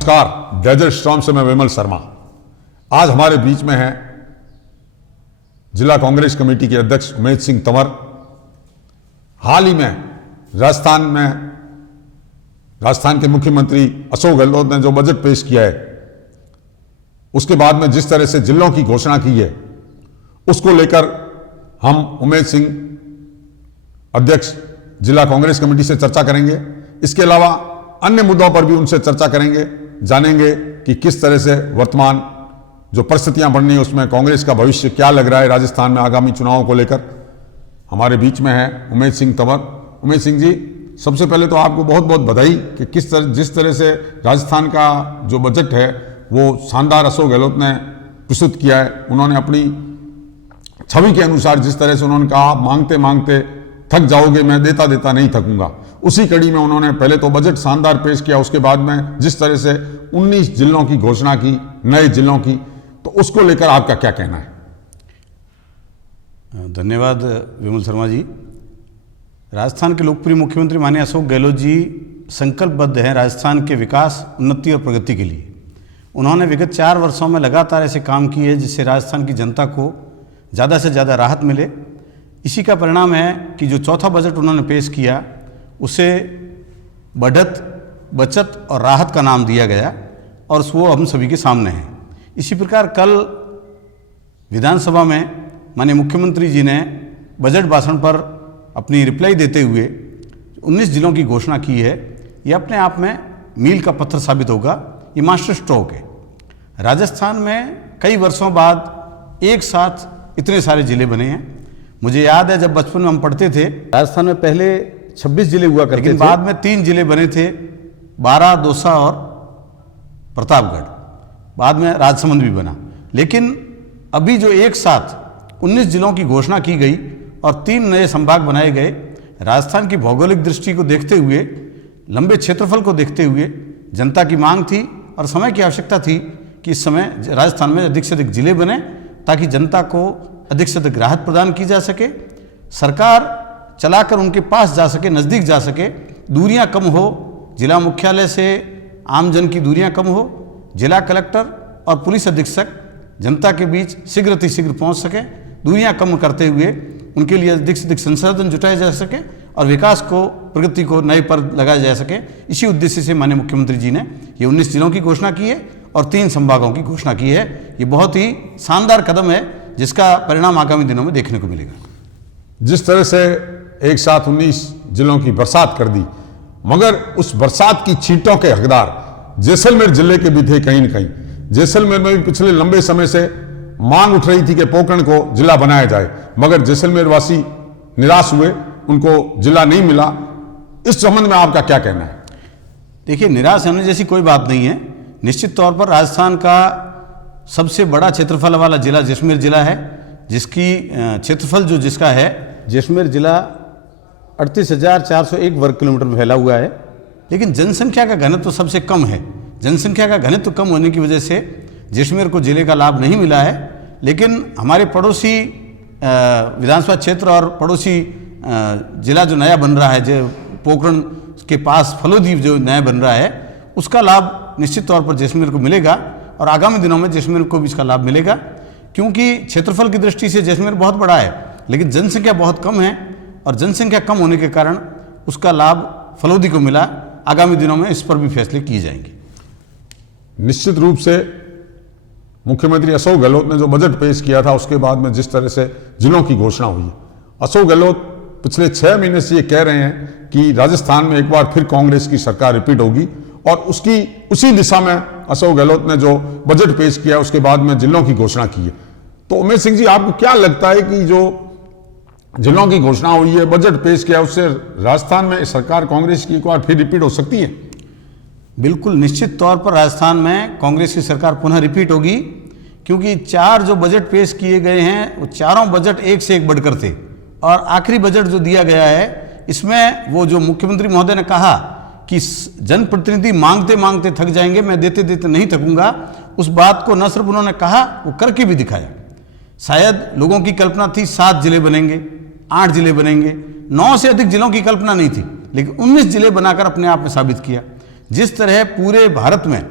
नमस्कार, desert storm से मैं विमल शर्मा। आज हमारे बीच में हैं जिला कांग्रेस कमेटी के अध्यक्ष उमेश सिंह तंवर। हाल ही में राजस्थान के मुख्यमंत्री अशोक गहलोत ने जो बजट पेश किया है, उसके बाद में जिस तरह से जिलों की घोषणा की है, उसको लेकर हम उमेश सिंह अध्यक्ष जिला कांग्रेस कमेटी से चर्चा करेंगे। इसके अलावा अन्य मुद्दों पर भी उनसे चर्चा करेंगे, जानेंगे कि किस तरह से वर्तमान जो परिस्थितियां बन रही हैं उसमें कांग्रेस का भविष्य क्या लग रहा है राजस्थान में आगामी चुनावों को लेकर। हमारे बीच में है उमेश सिंह तंवर। उमेश सिंह जी, सबसे पहले तो आपको बहुत बहुत बधाई कि जिस तरह से राजस्थान का जो बजट है वो शानदार अशोक गहलोत ने प्रस्तुत किया है। उन्होंने अपनी छवि के अनुसार जिस तरह से उन्होंने कहा, मांगते मांगते थक जाओगे, मैं देता देता नहीं थकूंगा, उसी कड़ी में उन्होंने पहले तो बजट शानदार पेश किया। उसके बाद में जिस तरह से 19 जिलों की घोषणा की, नए जिलों की, तो उसको लेकर आपका क्या कहना है? धन्यवाद विमल शर्मा जी। राजस्थान के लोकप्रिय मुख्यमंत्री माननीय अशोक गहलोत जी संकल्पबद्ध हैं राजस्थान के विकास, उन्नति और प्रगति के लिए। उन्होंने विगत 4 वर्षों में लगातार ऐसे काम किए जिससे राजस्थान की जनता को ज़्यादा से ज़्यादा राहत मिले। इसी का परिणाम है कि जो चौथा बजट उन्होंने पेश किया उसे बढ़त, बचत और राहत का नाम दिया गया और वो हम सभी के सामने है। इसी प्रकार कल विधानसभा में माननीय मुख्यमंत्री जी ने बजट भाषण पर अपनी रिप्लाई देते हुए 19 जिलों की घोषणा की है। ये अपने आप में मील का पत्थर साबित होगा। ये मास्टर स्ट्रोक है। राजस्थान में कई वर्षों बाद एक साथ इतने सारे जिले बने हैं। मुझे याद है जब बचपन में हम पढ़ते थे, राजस्थान में पहले 26 जिले हुआ करते थे, लेकिन बाद में 3 जिले बने थे, बारां, दौसा और प्रतापगढ़। बाद में राजसमंद भी बना। लेकिन अभी जो एक साथ 19 जिलों की घोषणा की गई और 3 नए संभाग बनाए गए, राजस्थान की भौगोलिक दृष्टि को देखते हुए, लंबे क्षेत्रफल को देखते हुए जनता की मांग थी और समय की आवश्यकता थी कि इस समय राजस्थान में अधिक से अधिक जिले बने ताकि जनता को अधिक से अधिक राहत प्रदान की जा सके, सरकार चलाकर उनके पास जा सके, नज़दीक जा सके, दूरियां कम हो, जिला मुख्यालय से आमजन की दूरियां कम हो, जिला कलेक्टर और पुलिस अधीक्षक जनता के बीच शीघ्र अतिशीघ्र पहुंच सके, दूरियां कम करते हुए उनके लिए अधिक से अधिक संसाधन जुटाए जा सके और विकास को, प्रगति को नए पर लगाया जा सके। इसी उद्देश्य से माननीय मुख्यमंत्री जी ने ये 19 जिलों की घोषणा की है और 3 संभागों की घोषणा की है। ये बहुत ही शानदार कदम है जिसका परिणाम आगामी दिनों में देखने को मिलेगा। जिस तरह से एक साथ 19 जिलों की बरसात कर दी, मगर उस बरसात की छींटों के हकदार जैसलमेर जिले के भी थे कहीं न कहीं। जैसलमेर में भी पिछले लंबे समय से मांग उठ रही थी कि पोकरण को जिला बनाया जाए, मगर जैसलमेर वासी निराश हुए, उनको जिला नहीं मिला। इस संबंध में आपका क्या कहना है? देखिए, निराश होने जैसी कोई बात नहीं है। निश्चित तौर पर राजस्थान का सबसे बड़ा क्षेत्रफल वाला जिला जैसलमेर जिला है, जिसकी क्षेत्रफल जो जिसका है, जैसलमेर जिला 38,401 वर्ग किलोमीटर में फैला हुआ है। लेकिन जनसंख्या का घनत्व तो सबसे कम है। जनसंख्या का घनत्व कम होने की वजह से जैसलमेर को जिले का लाभ नहीं मिला है। लेकिन हमारे पड़ोसी विधानसभा क्षेत्र और पड़ोसी जिला जो नया बन रहा है, जो पोकरण के पास फलोदीप जो नया बन रहा है, उसका लाभ निश्चित तौर पर जैसलमेर को मिलेगा और आगामी दिनों में जैसलमेर को भी इसका लाभ मिलेगा। क्योंकि क्षेत्रफल की दृष्टि से जैसलमेर बहुत बड़ा है, लेकिन जनसंख्या बहुत कम है और जनसंख्या कम होने के कारण उसका लाभ फलोदी को मिला। आगामी दिनों में इस पर भी फैसले किए जाएंगे। निश्चित रूप से मुख्यमंत्री अशोक गहलोत ने जो बजट पेश किया था, उसके बाद में जिस तरह से जिलों की घोषणा हुई, अशोक गहलोत पिछले 6 महीने से ये कह रहे हैं कि राजस्थान में एक बार फिर कांग्रेस की सरकार रिपीट होगी और उसी दिशा में अशोक गहलोत ने जो बजट पेश किया उसके बाद में जिलों की घोषणा की है। तो उमेश सिंह जी, आपको क्या लगता है कि जो जिलों की घोषणा हुई है, बजट पेश किया, उससे राजस्थान में सरकार कांग्रेस की एक बार फिर रिपीट हो सकती है? बिल्कुल निश्चित तौर पर राजस्थान में कांग्रेस की सरकार पुनः रिपीट होगी, क्योंकि 4 जो बजट पेश किए गए हैं वो चारों बजट एक से एक बढ़कर थे। और आखिरी बजट जो दिया गया है, इसमें वो जो मुख्यमंत्री महोदय ने कहा कि जनप्रतिनिधि मांगते मांगते थक जाएंगे, मैं देते देते नहीं थकूंगा, उस बात को न सिर्फ उन्होंने कहा, वो करके भी दिखाया। शायद लोगों की कल्पना थी 7 जिले बनेंगे, 8 जिले बनेंगे, 9 से अधिक जिलों की कल्पना नहीं थी, लेकिन 19 जिले बनाकर अपने आप में साबित किया। जिस तरह पूरे भारत में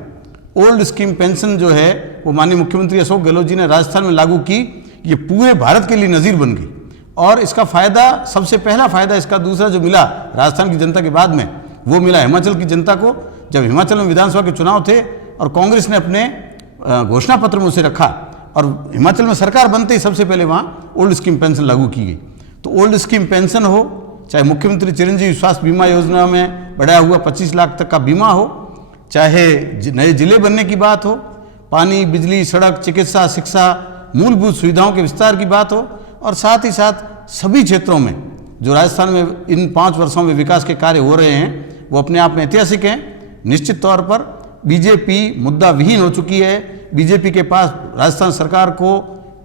ओल्ड स्कीम पेंशन जो है वो माननीय मुख्यमंत्री अशोक गहलोत जी ने राजस्थान में लागू की, ये पूरे भारत के लिए नज़ीर बन गई। और इसका फ़ायदा, सबसे पहला फ़ायदा इसका दूसरा जो मिला राजस्थान की जनता के बाद में, वो मिला हिमाचल की जनता को। जब हिमाचल में विधानसभा के चुनाव थे और कांग्रेस ने अपने घोषणा पत्र में उसे रखा और हिमाचल में सरकार बनते ही सबसे पहले वहाँ ओल्ड स्कीम पेंशन लागू की गई। तो ओल्ड स्कीम पेंशन हो, चाहे मुख्यमंत्री चिरंजीवी स्वास्थ्य बीमा योजना में बढ़ाया हुआ 25 लाख तक का बीमा हो, चाहे नए जिले बनने की बात हो, पानी, बिजली, सड़क, चिकित्सा, शिक्षा, मूलभूत सुविधाओं के विस्तार की बात हो, और साथ ही साथ सभी क्षेत्रों में जो राजस्थान में इन 5 वर्षों में विकास के कार्य हो रहे हैं वो अपने आप में ऐतिहासिक हैं। निश्चित तौर पर बीजेपी मुद्दा विहीन हो चुकी है। बीजेपी के पास राजस्थान सरकार को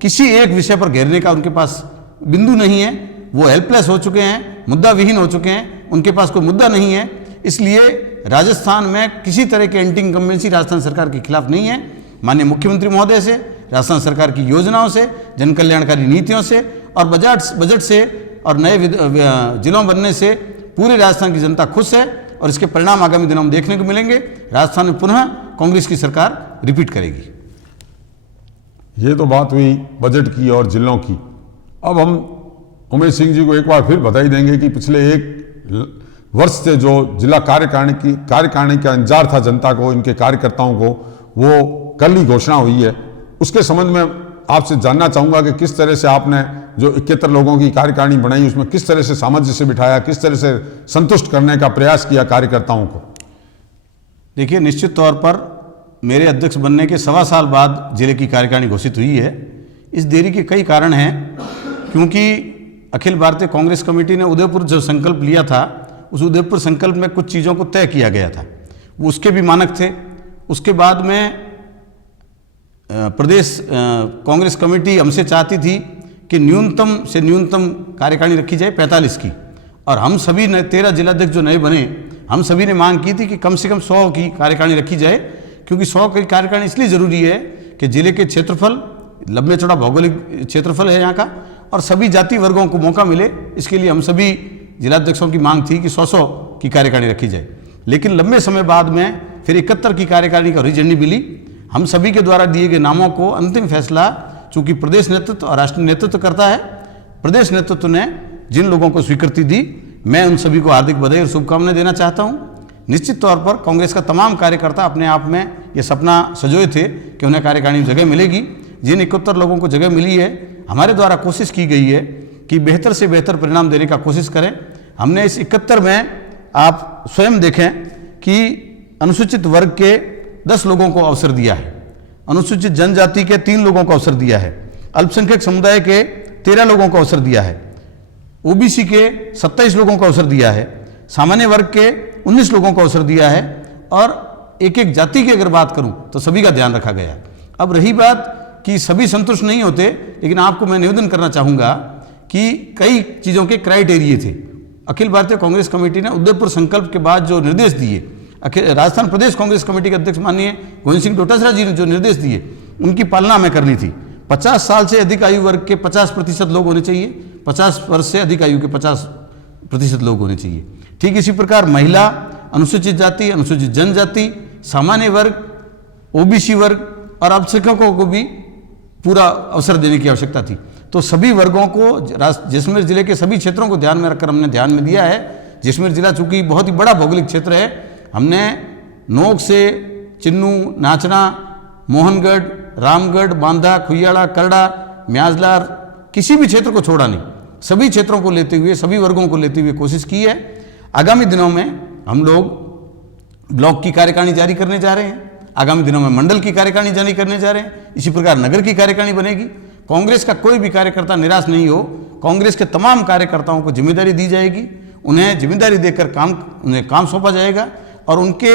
किसी एक विषय पर घेरने का उनके पास बिंदु नहीं है। वो हेल्पलेस हो चुके हैं, मुद्दा विहीन हो चुके हैं, उनके पास कोई मुद्दा नहीं है। इसलिए राजस्थान में किसी तरह की एंटी इनकम्बेंसी राजस्थान सरकार के खिलाफ नहीं है। माननीय मुख्यमंत्री महोदय से, राजस्थान सरकार की योजनाओं से, जन कल्याणकारी नीतियों से और बजट से और नए जिलों बनने से पूरे राजस्थान की जनता खुश है और इसके परिणाम आगामी दिनों में देखने को मिलेंगे। राजस्थान में पुनः कांग्रेस की सरकार रिपीट करेगी। ये तो बात हुई बजट की और जिलों की। अब हम उमेश सिंह जी को एक बार फिर बधाई देंगे कि पिछले 1 वर्ष से जो जिला कार्यकारिणी का इंतजार था जनता को, इनके कार्यकर्ताओं को, वो कल ही घोषणा हुई है। उसके संबंध में आपसे जानना चाहूंगा कि किस तरह से आपने जो 71 लोगों की कार्यकारिणी बनाई उसमें किस तरह से सामंजस्य बिठाया, किस तरह से संतुष्ट करने का प्रयास किया कार्यकर्ताओं को। देखिए, निश्चित तौर पर मेरे अध्यक्ष बनने के 1.25 साल बाद जिले की कार्यकारिणी घोषित हुई है। इस देरी के कई कारण हैं, क्योंकि अखिल भारतीय कांग्रेस कमेटी ने उदयपुर जो संकल्प लिया था, उस उदयपुर संकल्प में कुछ चीज़ों को तय किया गया था, वो उसके भी मानक थे। उसके बाद में प्रदेश कांग्रेस कमेटी हमसे चाहती थी कि न्यूनतम से न्यूनतम कार्यकारिणी रखी जाए 45 की, और हम सभी 13 जिलाध्यक्ष जो नए बने, हम सभी ने मांग की थी कि कम से कम 100 की कार्यकारिणी रखी जाए, क्योंकि 100 की कार्यकारिणी इसलिए ज़रूरी है कि जिले के क्षेत्रफल, लंबे चौड़ा भौगोलिक क्षेत्रफल है यहाँ का, और सभी जाति वर्गों को मौका मिले। इसके लिए हम सभी जिलाध्यक्षों की मांग थी कि 100 की कार्यकारिणी रखी जाए। लेकिन लंबे समय बाद में फिर 71 की कार्यकारिणी का हरी झंडी मिली। हम सभी के द्वारा दिए गए नामों को अंतिम फैसला चूंकि प्रदेश नेतृत्व और राष्ट्रीय नेतृत्व करता है, प्रदेश नेतृत्व ने जिन लोगों को स्वीकृति दी, मैं उन सभी को हार्दिक बधाई और शुभकामनाएं देना चाहता हूं। निश्चित तौर पर कांग्रेस का तमाम कार्यकर्ता अपने आप में ये सपना सजोए थे कि उन्हें कार्यकारिणी में जगह मिलेगी। जिन 71 लोगों को जगह मिली है, हमारे द्वारा कोशिश की गई है कि बेहतर से बेहतर परिणाम देने का कोशिश करें। हमने इस 71 में आप स्वयं देखें कि अनुसूचित वर्ग के 10 लोगों को अवसर दिया है, अनुसूचित जनजाति के 3 लोगों को अवसर दिया है, अल्पसंख्यक समुदाय के 13 लोगों को अवसर दिया है, ओबीसी के 27 लोगों को अवसर दिया है, सामान्य वर्ग के 19 लोगों को अवसर दिया है, और एक एक जाति की अगर बात करूं तो सभी का ध्यान रखा गया। अब रही बात कि सभी संतुष्ट नहीं होते, लेकिन आपको मैं निवेदन करना चाहूँगा कि कई चीज़ों के क्राइटेरिया थे। अखिल भारतीय कांग्रेस कमेटी ने उदयपुर संकल्प के बाद जो निर्देश दिए, राजस्थान प्रदेश कांग्रेस कमेटी के अध्यक्ष माननीय गोविंद सिंह डोटासरा जी ने जो निर्देश दिए, उनकी पालना हमें करनी थी। 50 साल से अधिक आयु वर्ग के 50% लोग होने चाहिए, 50 वर्ष से अधिक आयु के 50% लोग होने चाहिए। ठीक इसी प्रकार महिला, अनुसूचित जाति, अनुसूचित जनजाति, सामान्य वर्ग, ओबीसी वर्ग और अल्पसंख्यकों को भी पूरा अवसर देने की आवश्यकता थी। तो सभी वर्गों को, जैसलमेर जिले के सभी क्षेत्रों को ध्यान में रखकर हमने ध्यान में दिया है। जैसलमेर जिला चूंकि बहुत ही बड़ा भौगोलिक क्षेत्र है, हमने नोक से चिन्नू, नाचना, मोहनगढ़, रामगढ़, बांधा, खुयाड़ा, करड़ा, म्याजलार, किसी भी क्षेत्र को छोड़ा नहीं, सभी क्षेत्रों को लेते हुए, सभी वर्गों को लेते हुए कोशिश की है। आगामी दिनों में हम लोग ब्लॉक की कार्यकारिणी जारी करने जा रहे हैं, आगामी दिनों में मंडल की कार्यकारिणी जारी करने जा रहे हैं, इसी प्रकार नगर की कार्यकारिणी बनेगी। कांग्रेस का कोई भी कार्यकर्ता निराश नहीं हो, कांग्रेस के तमाम कार्यकर्ताओं को जिम्मेदारी दी जाएगी, उन्हें जिम्मेदारी देकर उन्हें काम सौंपा जाएगा और उनके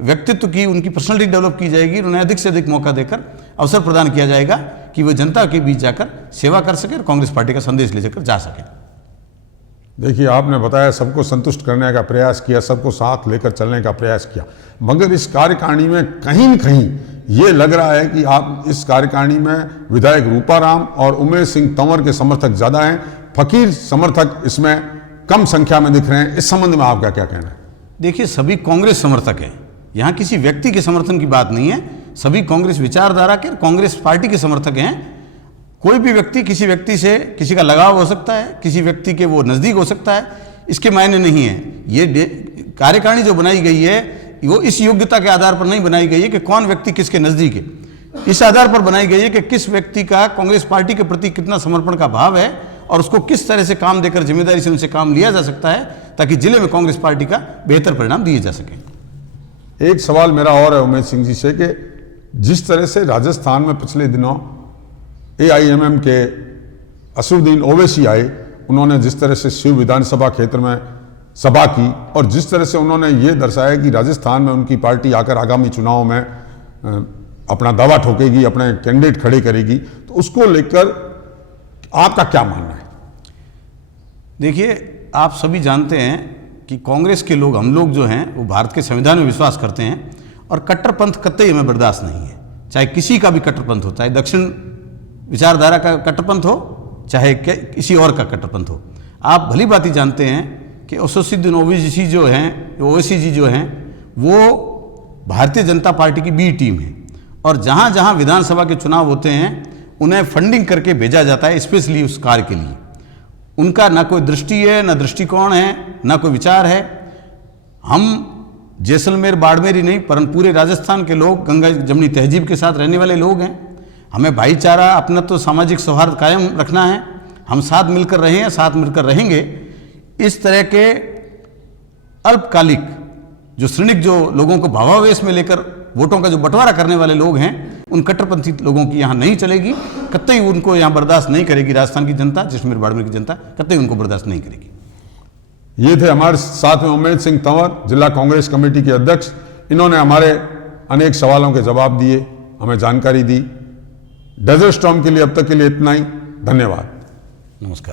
व्यक्तित्व की, उनकी पर्सनैलिटी डेवलप की जाएगी, उन्हें अधिक से अधिक मौका देकर अवसर प्रदान किया जाएगा कि वो जनता के बीच जाकर सेवा कर सके और कांग्रेस पार्टी का संदेश ले जाकर जा सके। देखिए, आपने बताया सबको संतुष्ट करने का प्रयास किया, सबको साथ लेकर चलने का प्रयास किया, मगर इस कार्यकारिणी में कहीं न कहीं ये लग रहा है कि आप इस कार्यकारिणी में विधायक रूपाराम और उमेश सिंह तंवर के समर्थक ज़्यादा हैं, फकीर समर्थक इसमें कम संख्या में दिख रहे हैं। इस संबंध में आपका क्या कहना है? देखिए, सभी कांग्रेस समर्थक हैं, यहाँ किसी व्यक्ति के समर्थन की बात नहीं है। सभी कांग्रेस विचारधारा के, कांग्रेस पार्टी के समर्थक हैं। कोई भी व्यक्ति किसी व्यक्ति से किसी का लगाव हो सकता है, किसी व्यक्ति के वो नज़दीक हो सकता है, इसके मायने नहीं है। ये कार्यकारिणी जो बनाई गई है वो इस योग्यता के आधार पर नहीं बनाई गई है कि कौन व्यक्ति किसके नज़दीक है, इस आधार पर बनाई गई है कि किस व्यक्ति का कांग्रेस पार्टी के प्रति कितना समर्पण का भाव है और उसको किस तरह से काम देकर जिम्मेदारी से उनसे काम लिया जा सकता है ताकि जिले में कांग्रेस पार्टी का बेहतर परिणाम दिए जा सके। एक सवाल मेरा और है उमेश सिंह जी से कि जिस तरह से राजस्थान में पिछले दिनों AIMM के असुद्दीन ओवैसी आए, उन्होंने जिस तरह से शिव विधानसभा क्षेत्र में सभा की और जिस तरह से उन्होंने ये दर्शाया कि राजस्थान में उनकी पार्टी आकर आगामी चुनाव में अपना दावा ठोकेगी, अपने कैंडिडेट खड़े करेगी, तो उसको लेकर आपका क्या मानना है? देखिए, आप सभी जानते हैं कि कांग्रेस के लोग, हम लोग जो हैं वो भारत के संविधान में विश्वास करते हैं और कट्टरपंथ कतई हमें बर्दाश्त नहीं है। चाहे किसी का भी कट्टरपंथ हो, चाहे दक्षिण विचारधारा का कट्टरपंथ हो, चाहे किसी और का कट्टरपंथ हो। आप भली बात ही जानते हैं कि असदुद्दीन ओवैसी जो हैं वो भारतीय जनता पार्टी की बी टीम है और जहाँ जहाँ विधानसभा के चुनाव होते हैं उन्हें फंडिंग करके भेजा जाता है स्पेशली उस कार्य के लिए। उनका ना कोई दृष्टि है, ना दृष्टिकोण है, ना कोई विचार है। हम जैसलमेर बाड़मेर ही नहीं परंतु पूरे राजस्थान के लोग गंगा जमुनी तहजीब के साथ रहने वाले लोग हैं। हमें भाईचारा, अपनत्व, सामाजिक सौहार्द कायम रखना है। हम साथ मिलकर रहे हैं, साथ मिलकर रहेंगे। इस तरह के अल्पकालिक जो श्रेणिक जो लोगों को भावावेश में लेकर वोटों का जो बंटवारा करने वाले लोग हैं, उन कट्टरपंथी लोगों की यहाँ नहीं चलेगी। कतई उनको यहाँ बर्दाश्त नहीं करेगी। राजस्थान की जनता, जैसलमेर बाड़मेर की जनता कतई उनको बर्दाश्त नहीं करेगी। ये थे हमारे साथ में उमेश सिंह तंवर, जिला कांग्रेस कमेटी के अध्यक्ष। इन्होंने हमारे अनेक सवालों के जवाब दिए, हमें जानकारी दी। डेजर्ट स्टॉर्म के लिए अब तक के लिए इतना ही। धन्यवाद। नमस्कार।